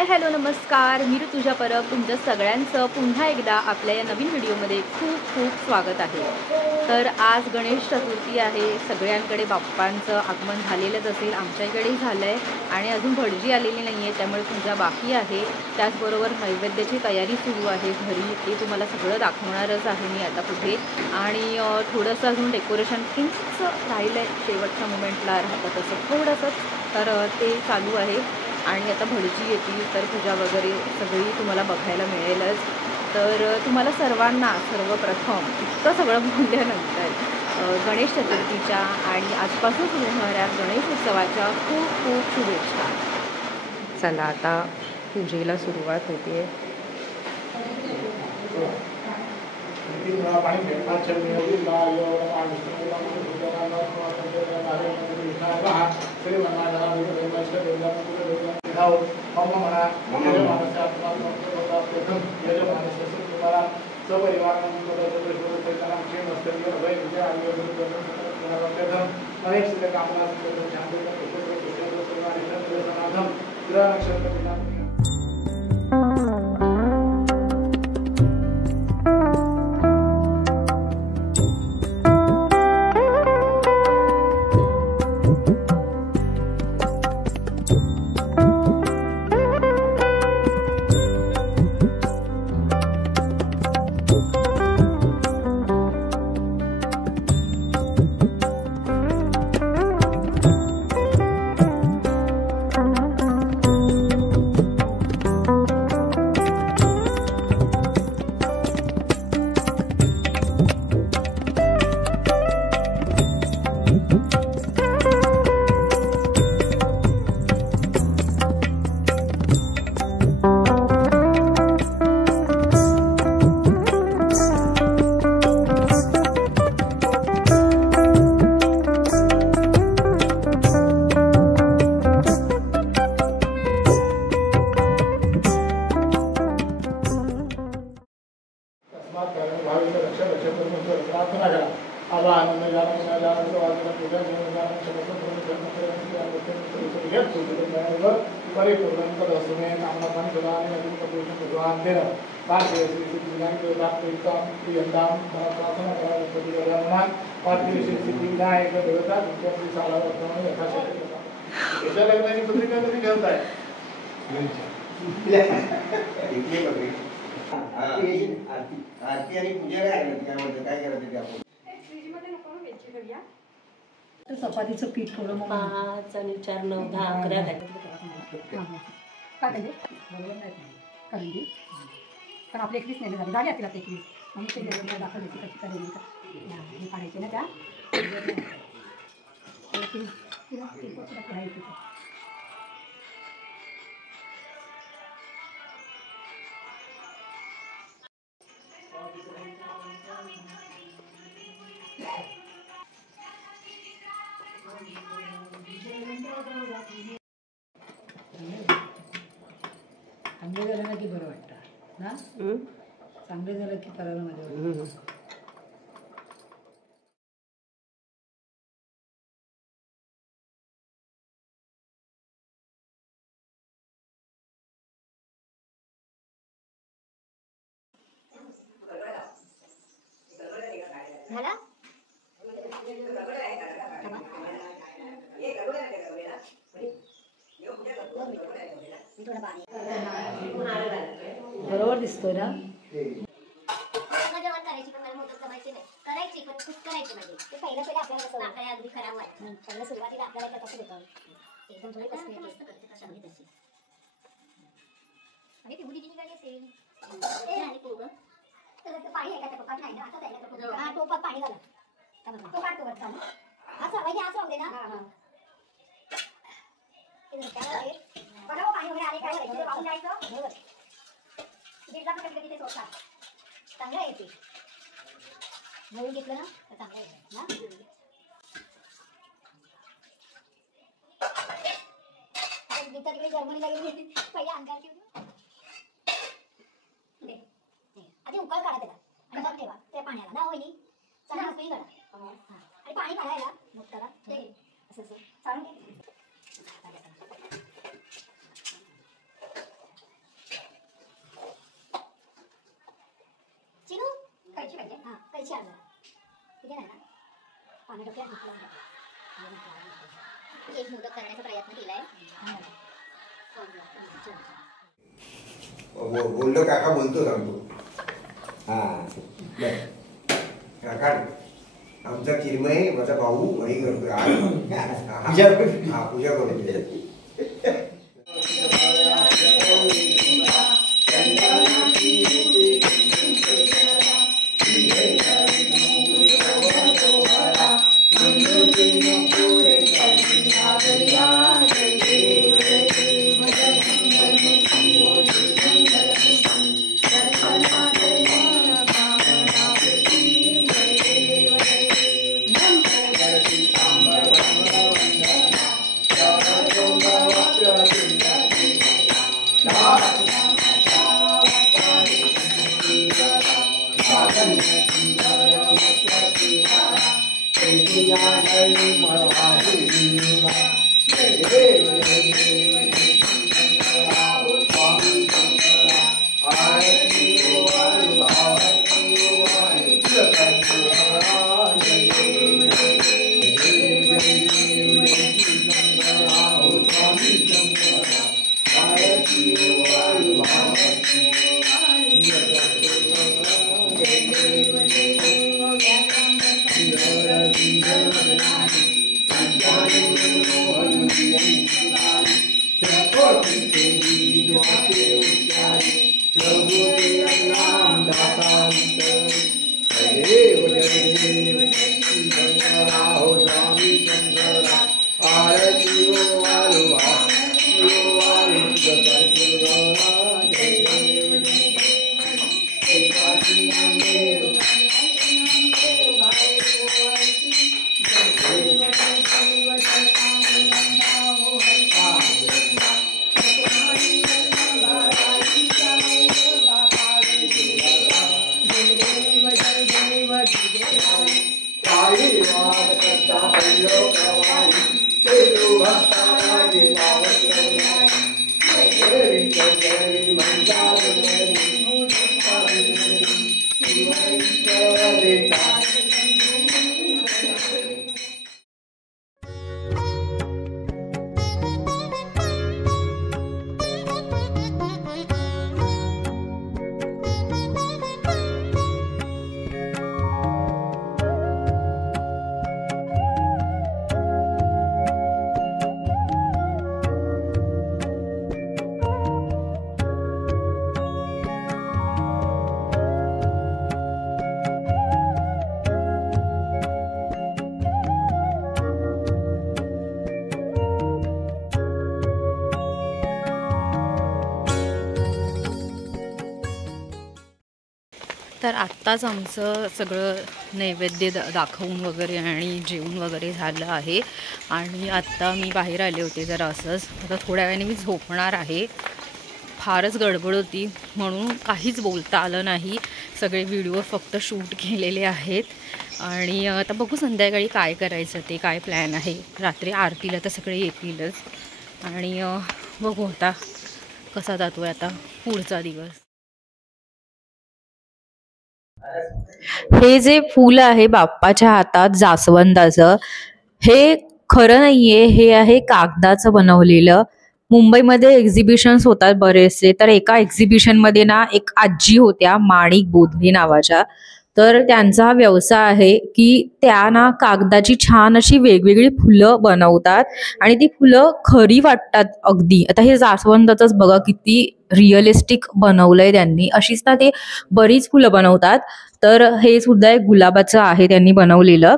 Hi hello नमस्कार, मी ऋतुजा परब तुमच्या सगळ्यांचं पुन्हा एकदा आपल्या या नवीन व्हिडिओमध्ये खूप खूप स्वागत आहे। तर आज गणेश चतुर्थी आहे, सगळ्यांकडे बाप्पांचं आगमन झालेलंच असेल, आमच्या इकडेही झालं आहे आणि अजून भटजी आलेली नाही आहे, त्यामुळे पूजा बाकी आहे। त्याचबरोबर नैवेद्याची तयारी सुरू आहे घरी, ते तुम्हाला सगळं दाखवणारच आहे मी आता पुढे। आणि थोडंसं अजून डेकोरेशन किंचित राहिलं आहे, शेवटच्या मोमेंटला राहतं तसं थोडंसंच, तर ते चालू आहे। आणि आता भटजी येतील तर पूजा वगैरे सगळी तुम्हाला बघायला मिळेलच। तर तुम्हाला सर्वांना सर्वप्रथम इतकं सगळं बोलल्यानंतर गणेश चतुर्थीच्या आणि आजपासून सुरू होणाऱ्या गणेश उत्सवाच्या खूप खूप शुभेच्छा। चला आता पूजेला सुरुवात होते। चपातीचं पीठ थोडं 5 आणि 4 9 10 11 पण आपली 21 नाही झाली आपली 21 म्हणून ते दाखल होती कशी करायची काढायचे ना त्या चांगले झालं ना की बरं वाटतं ना। चांगले झालं की करायला मजा वाटते। बरोबर दिसतोय ना। करायची पण खूप करायची म्हणजे ते पहिलं आपल्याला कसं आपल्याला अगदी खराब वाटतं। पहिलं सुरुवातीला आपल्याला कसं होतं एकदम थोडी मस्त करते कशामध्ये तशी आणि ती मुलीची निघाली असेल आणि तो पाणी आहे का त्या नाही ना असं आहे ना टोपात पाणी घाला तो काढतो वरचा असं म्हणजे असं होते ना बघा पाणी वगैरे आले काय पाहून जायचं दीडला पण कधी तिथे सोडतात चांगलं येते भरून घेतलं ना तर चांगलं येतं ना। गीता तिकडे जर्मनीला गेली पहिले अंगारची आधी उकळ काढा त्याला आणि ठेवा त्या पाण्याला ना वहिनी चांगला उकळी काढा आणि पाणी काढायला मोठ्याला असं चालून एक मोदक करण्याचा प्रयत्न केलाय. बोललो काका बोलतो सांगतो. हा काका आमचा चिन्मय माझा भाऊ वही करतोय. हा पूजा करून तर आत्ताच आमचं सगळं नैवेद्य दाखवून वगैरे आणि जेवण वगैरे झालं आहे आणि आत्ता मी बाहेर आले होते जरा असंच. आता थोड्या वेळाने मी झोपणार आहे. फारच गडबड होती म्हणून काहीच बोलता आलं नाही. सगळे व्हिडिओ फक्त शूट केलेले आहेत आणि आता बघू संध्याकाळी काय करायचं ते, काय प्लॅन आहे. रात्री आरतीला तर सगळे येतीलच आणि बघू आता कसा जातो आहे आता पुढचा दिवस. हे जे फूल आहे बाप्पाच्या हातात जास्वंदाचं, हे खरं नाहीये, हे आहे कागदाचं बनवलेलं. मुंबईमध्ये एक्झिबिशन्स होतात बरेचसे. तर एका एक्झिबिशनमध्ये ना एक आजी होत्या माणिक बोधले नावाच्या. तर त्यांचा व्यवसाय आहे की त्या ना कागदाची छान अशी वेगवेगळी फुलं बनवतात आणि ती फुलं खरी वाटतात अगदी. आता हे जास्वंदाचंच बघा किती रिअलिस्टिक बनवलंय त्यांनी. अशीच ना ते बरीच फुलं बनवतात. तर हे सुद्धा एक गुलाबाचं आहे त्यांनी बनवलेलं.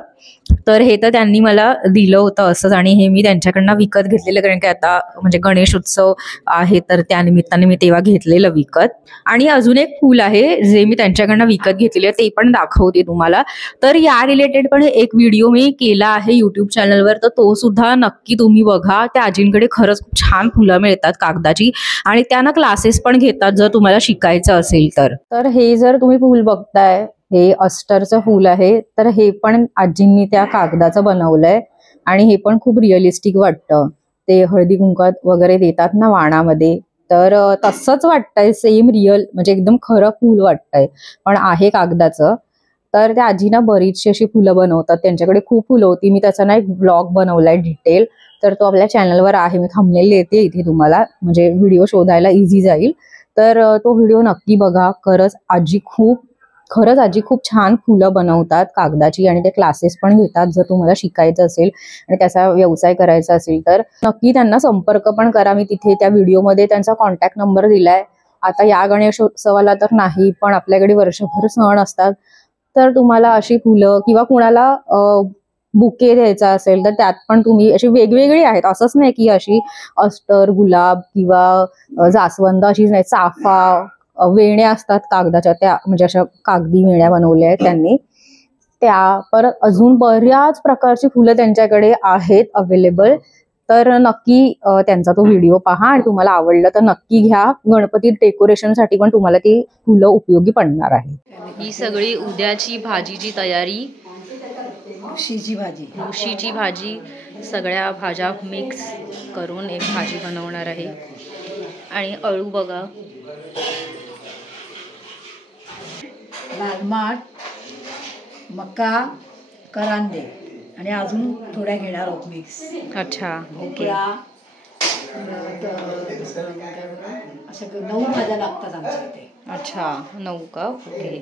तर हे तर त्यांनी मला दिलं होतं असंच आणि हे मी त्यांच्याकडनं विकत घेतलेलं, कारण की आता म्हणजे गणेश उत्सव आहे तर त्यानिमित्ताने मी तेव्हा घेतलेलं विकत. आणि अजून एक फूल आहे जे मी त्यांच्याकडनं विकत घेतलेलं, ते पण दाखवते तुम्हाला. तर या रिलेटेड पण एक व्हिडिओ मी केला आहे यूट्यूब चॅनलवर, तर तो सुद्धा नक्की तुम्ही बघा. त्या आजींकडे खरंच खूप छान फुलं मिळतात कागदाची आणि त्यांना क्लासेस पण घेतात जर तुम्हाला शिकायचं असेल तर. तर हे जर तुम्ही फूल बघताय, हे अस्टरचं फूल आहे. तर हे पण आजींनी त्या कागदाचं बनवलंय आणि हे पण खूप रिअलिस्टिक वाटतं. ते हळदी कुंकात वगैरे देतात ना वाणामध्ये, तर तसंच वाटतंय सेम रिअल, म्हणजे एकदम खरं फूल वाटतंय पण आहे कागदाचं. तर त्या आजीना बरीचशी अशी फुलं बनवतात, त्यांच्याकडे खूप फुलं होती. मी त्याचा ना एक ब्लॉग बनवलाय डिटेल, तर तो आपल्या चॅनलवर आहे. मी थांबलेले देते इथे तुम्हाला, म्हणजे व्हिडिओ शोधायला इझी जाईल. तर तो व्हिडिओ नक्की बघा. खरंच आजी खूप छान फुलं बनवतात कागदाची, आणि ते क्लासेस पण घेतात. जर तुम्हाला शिकायचं असेल आणि त्याचा व्यवसाय करायचा असेल तर नक्की त्यांना संपर्क पण करा. मी तिथे त्या व्हिडिओमध्ये त्यांचा कॉन्टॅक्ट नंबर दिलाय. आता या गणेशोत्सवाला तर नाही, पण आपल्याकडे वर्षभर सण असतात, तर तुम्हाला अशी फुलं किंवा कुणाला बुके द्यायचा असेल तर त्यात पण तुम्ही अशी वेगवेगळी आहेत, असंच नाही की अशी अस्टर, गुलाब किंवा जास्वंद अशीच नाही, चाफा, वेण्या असतात कागदाच्या, त्या म्हणजे अशा कागदी वेण्या बनवल्या आहेत त्यांनी त्या. परत अजून बऱ्याच प्रकारची फुलं त्यांच्याकडे आहेत अवेलेबल. तर नक्की त्यांचा तो व्हिडिओ पहा, आणि तुम्हाला आवडलं तर नक्की घ्या. गणपती डेकोरेशनसाठी पण तुम्हाला ती फुलं उपयोगी पडणार आहे. ही सगळी उद्याची भाजीची तयारी. उशीची भाजी, सगळ्या भाज्या मिक्स करून एक भाजी बनवणार आहे. आणि अळू बघा, लाल माठ, मका, करांदे आणि अजून थोड्या घेणार आहोत मिक्स. अच्छा, ओके. असं 9 भाज्या लागतात आमच्या इथे. अच्छा, 9 का? ओके,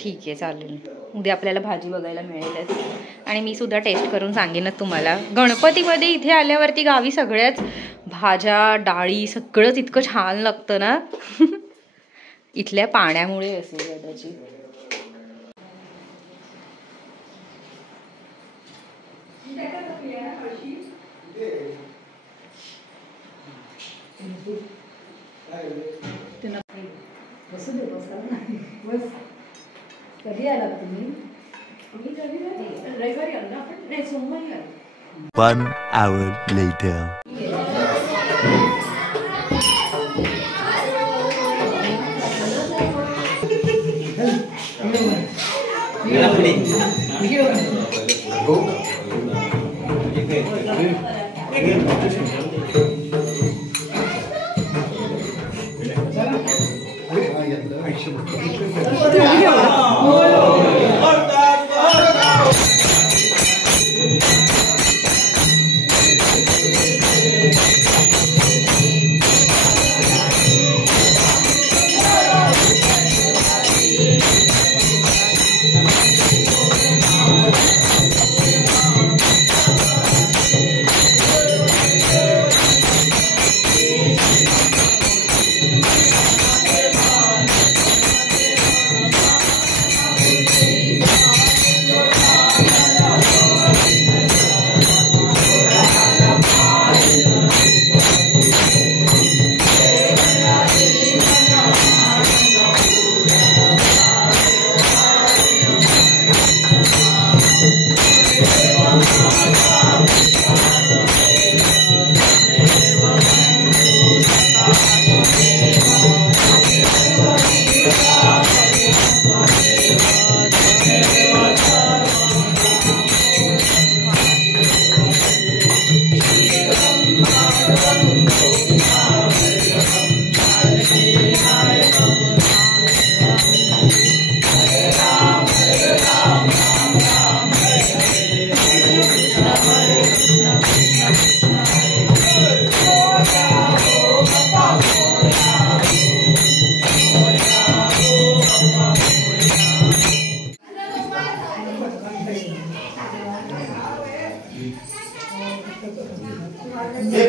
ठीक आहे, चालेल. उद्या आपल्याला भाजी बघायला मिळेलच, आणि मी सुद्धा टेस्ट करून सांगेनच तुम्हाला. गणपतीमध्ये इथे आल्यावरती गावी सगळ्याच भाज्या, डाळी सगळंच इतकं छान लागतं ना. इथल्या पाण्यामुळे असेल कदाचित. कधी आलात तुम्ही? 1 hour later.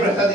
प्रसाद